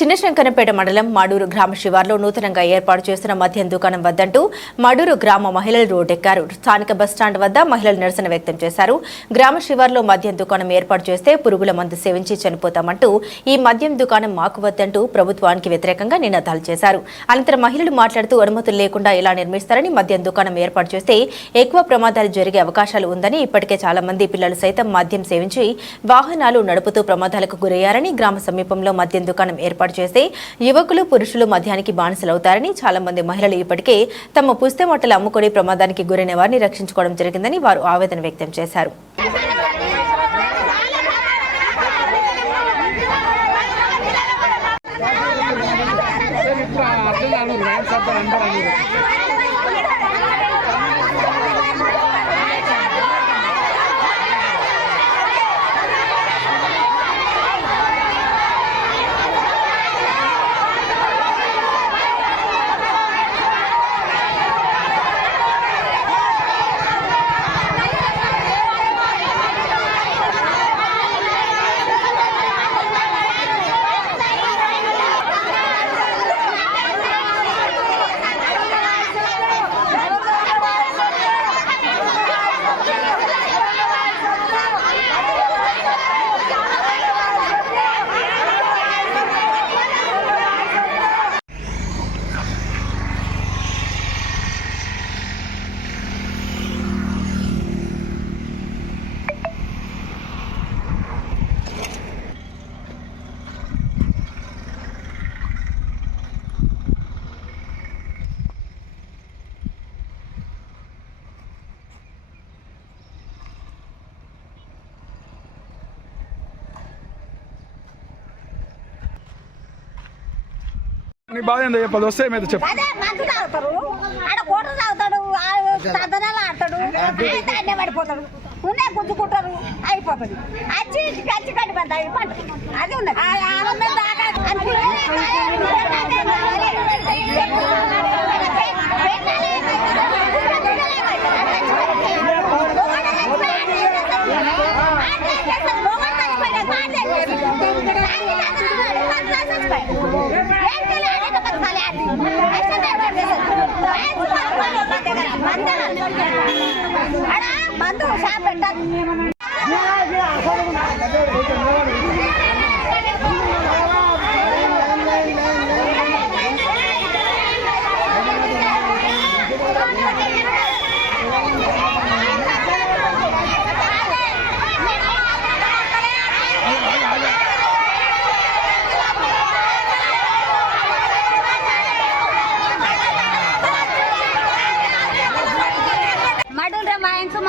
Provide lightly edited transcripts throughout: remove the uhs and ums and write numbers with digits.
చిన్నశంకరంపేట మండలం మాడూరు గ్రామ శివార్లో నూతనంగా ఏర్పాటు చేస్తున్న మద్యం దుకాణం వద్దంటూ మాడూరు గ్రామ మహిళలు రోడ్డెక్కారు. స్థానిక బస్టాండ్ వద్ద మహిళలు నిరసన వ్యక్తం చేశారు. గ్రామ శివార్లో మద్యం దుకాణం ఏర్పాటు చేస్తే పురుగుల మందు సేవించి చనిపోతామంటూ ఈ మద్యం దుకాణం మాకు వద్దంటూ ప్రభుత్వానికి వ్యతిరేకంగా నినాదాలు చేశారు. అనంతరం మహిళలు మాట్లాడుతూ అనుమతులు లేకుండా ఇలా నిర్మిస్తారని, మద్యం దుకాణం ఏర్పాటు చేస్తే ఎక్కువ ప్రమాదాలు జరిగే అవకాశాలు ఉందని, ఇప్పటికే చాలా మంది పిల్లలు సైతం మద్యం సేవించి వాహనాలు నడుపుతూ ప్రమాదాలకు గురయ్యారని, గ్రామ సమీపంలో మద్యం దుకాణం ఏర్పాటు చేస్తే యువకులు పురుషులు మద్యానికి బానిసలవుతారని, చాలా మంది మహిళలు ఇప్పటికే తమ పుస్తెమొట్టలు అమ్ముకొని ప్రమాదానికి గురైన వారిని రక్షించుకోవడం జరిగిందని వారు ఆవేదన వ్యక్తం చేశారు. నీ బాధ ఏందో చెప్పదు, వస్తే మీద చెప్పు. పడిపోతాడు, ఉన్నే గుంజుకుంటారు, అయిపోతుంది. వచ్చి కచ్చి కట్టి పడ్డ అది ఉన్నది. మందు షాప్ పెట్టాలి.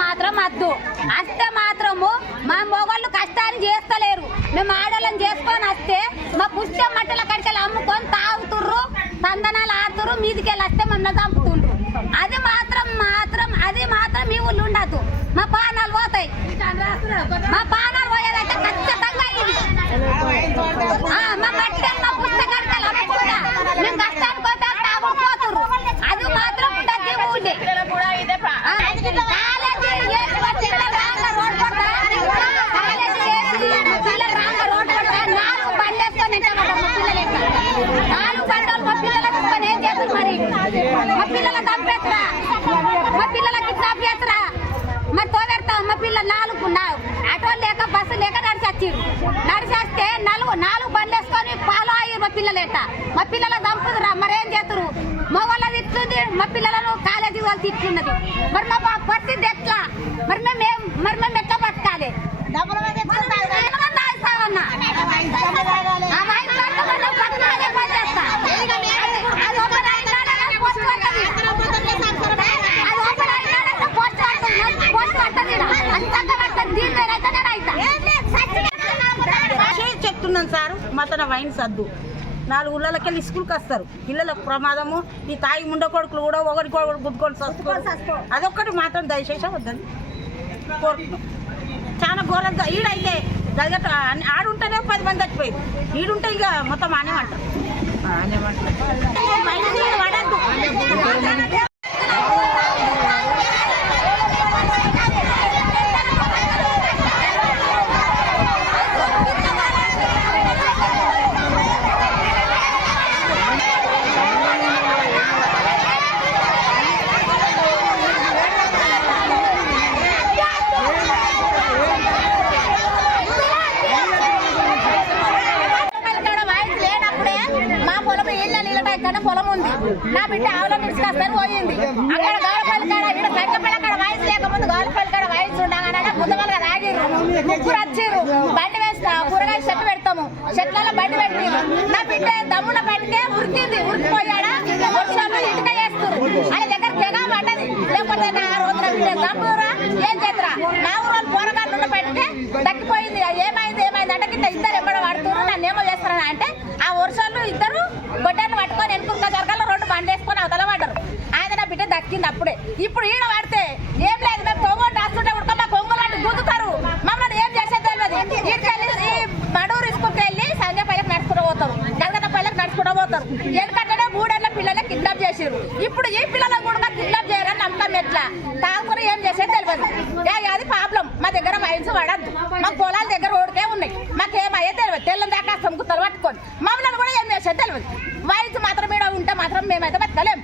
మాత్రం వద్దు, అస్తే మాత్రము మా మొగళ్ళు కష్టాన్ని చేస్తలేరు. మేము ఆడోళ్ళని చేసుకొని వస్తే మా పుష్ట మట్టల కడికలు అమ్ముకొని తాగుతుర్రు, తందనాలు ఆడుతుర్రు, మీదికెళ్ళి వస్తే మమ్మల్ని చంపుతుండ్రు. అది మాత్రం మీ ఊళ్ళు ఉండదు. మా పానాలు పోతాయి. మా పానాలు పోయేదంటే ఖచ్చితంగా ఇది. మా మట్టలు మా పుష్ట కడికలు అమ్ముకుంటా మేము కష్టానికి పోతే తాగుడు పోతుర్రు. అది మాత్రం ఉండదు ఊళ్ళే. మా పిల్లల తంపేత్తరా, మా పిల్లల కిడ్నాప్ చేస్తారా, మరి తోగెడతాం. మా పిల్లలు ఆటో లేక బస్సు లేక నడిచొచ్చిర్రు. నడిచేస్తే నాలుగు బండ్లు వేసుకొని ఫాలో అయ్యారు మా పిల్లలేట. మా పిల్లల దంపుదురా, మరేం చేస్తారు? మగవాళ్ళ తిట్టుంది, మా పిల్లలను కాలేజీ వాళ్ళు తిట్టున్నది. మరి మా పరిస్థితి ఎట్లా? మరి మేము ఎట్లా బతకాలి? చెప్తున్నాను సార్, మా తన వైన్ సద్దు 4 ఊళ్ళకెళ్ళి స్కూల్కి వస్తారు పిల్లలకు ప్రమాదము. ఈ తాయి ముండ కొడుకులు కూడా ఒకరికొకరు గుద్దుకొని వస్తారు. అదొక్కటి మాత్రం దయచేసి వద్దని కోరుతున్నాం. చాలా ఘోరంగా ఈడైతే దగ్గర ఆడుంటేనే 10 మంది చచ్చిపోయింది. ఈడుంటే ఇక మొత్తం అనేమంటారు. ఇక్కడ పొలం ఉంది. నా బిడ్డ ఆవులను తీసుకొస్తాను పోయింది. అక్కడ గౌరపల్లి కాడ ఇక్కడ సంకపల్లి కాడ వాయిస్ లేకముందు గౌరపల్లి కాడ వాయిస్ ఉండగానే ముందుగా ఆగిర్రు. ముగ్గురు వచ్చిర్రు. బండి వేస్తా కూరగాయ చెట్టు పెడతాము. చెట్లలో బండి పెట్టిరు. నా బిడ్డ దమ్మున బండికే ఉరికింది. ఉరికిపోయాడా వర్షాలు ఇటుక వేస్తారు. ఆయన దగ్గర తెగ పడ్డది. లేకపోతే నా రోజున బిడ్డ దమ్మురా ఏం చేద్దరా నా ఊరు పోరగాళ్ళు పెడితే దక్కిపోయింది. ఏమైంది అంటే కింద ఇద్దరు ఎక్కడ పడుతున్నారు. నన్ను ఏమో చేస్తారని అంటే ఆ వర్షాలు ఇద్దరు గొడ్డని పట్టుకొని వెనుకున్న జరగాలో 2 బండి వేసుకొని అవతల పడ్డారు. ఆయన నా బిడ్డ దక్కింది అప్పుడే. ఇప్పుడు ఈడ పడితే ఏం లేదు. మేము తొంగోటి రాస్తుంటే ఉడక మా కొంగులాంటి గుద్దుతారు. మమ్మల్ని ఏం చేసేది తెలియదు. ఈడికెళ్ళి ఈ మడూరు స్కూల్కి వెళ్ళి సంజయపల్లికి నడుచుకుంటూ పోతారు. జగదన్నపల్లికి నడుచుకుంటూ పోతారు. ఎందుకంటే 3 ఏళ్ళ పిల్లలే కిడ్నాప్ చేసారు. ఇప్పుడు ఈ పిల్లలకు కూడా కిడ్నాప్ చేయరని నమ్మకం ఎట్లా తాగుకుని ఏం చేసేది తెలియదు. అది ప్రాబ్లం. మా దగ్గర వైన్స్ పడద్దు. మా పొలాల దగ్గర రోడ్కే ఉన్నాయి. మాకేమయ్యే తెలియదు. తెల్లని దాకా సొమ్ముకుతారు పట్టుకొని మమ్మల్ని కూడా ఏం చేసేది తెలియదు. వైన్స్ మాత్రం ఈడ ఉంటే మాత్రం మేమైతే బతకలేము.